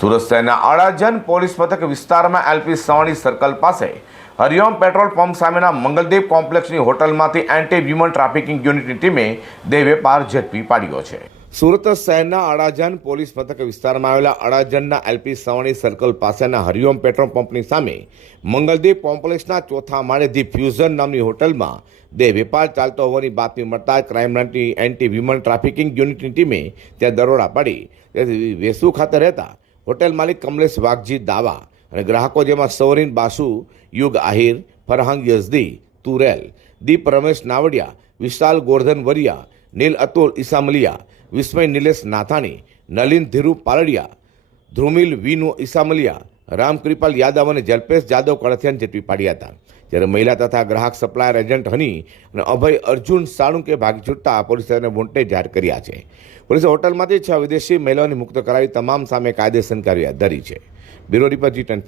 સુરત શહેરના અડાજન પોલીસ મથક વિસ્તારમાં એલપી સવાણી સર્કલ પાસે હરિઓમ પેટ્રોલ પંપ સામેના મંગલદેવ કોમ્પ્લેક્સની હોટલમાંથી એન્ટી હ્યુમન ટ્રાફિકિંગ યુનિટની ટીમે દેવે વેપાર ઝડપી પાડ્યો છે. સુરત શહેરના અડાજન પોલીસ મથક વિસ્તારમાં આવેલા અડાજનના એલપી સવાણી સર્કલ પાસેના હરિઓમ પેટ્રોલ પંપની સામે મંગલદેવ કોમ્પ્લેક્સના ચોથા માળે ધી ફ્યુઝન નામની હોટલમાં દેહ વેપાર ચાલતો હોવાની બાતમી મળતા ક્રાઇમ એન્ટી હ્યુમન ટ્રાફિકિંગ યુનિટની ટીમે ત્યાં દરોડા પાડી. તેથી વેસુ ખાતે રહેતા હોટેલ માલિક કમલેશ વાઘજી દાવા અને ગ્રાહકો જેમાં સૌરીન બાસુ, યુગ આહિર, ફરહાંગ યઝદી, તુરેલ, દીપ રમેશ નાવડિયા, વિશાલ ગોરધન વરિયા, નીલ અતુલ ઈસામલિયા વિસ્મય નિલેશ નાથાણી, નલિન ધીરુ પાલડિયા, ધ્રુમિલ વિનુ ઈસામલિયા રામકૃપાલ યાદવ અને જલ્પેશ જાદવ કળથિયાને ઝડપી પાડ્યા હતા. જ્યારે મહિલા તથા ગ્રાહક સપ્લાયર એજન્ટ હની અને અભય અર્જુન સાળુંકે ભાગી છૂટતા પોલીસે તેને વોન્ટેજ જાહેર કર્યા છે. પોલીસે હોટલમાંથી છ વિદેશી મહિલાઓને મુક્ત કરાવી તમામ સામે કાયદેસર કાર્યવાહી ધરી છે. બ્યુરો રિપોર્ટ જી ટેન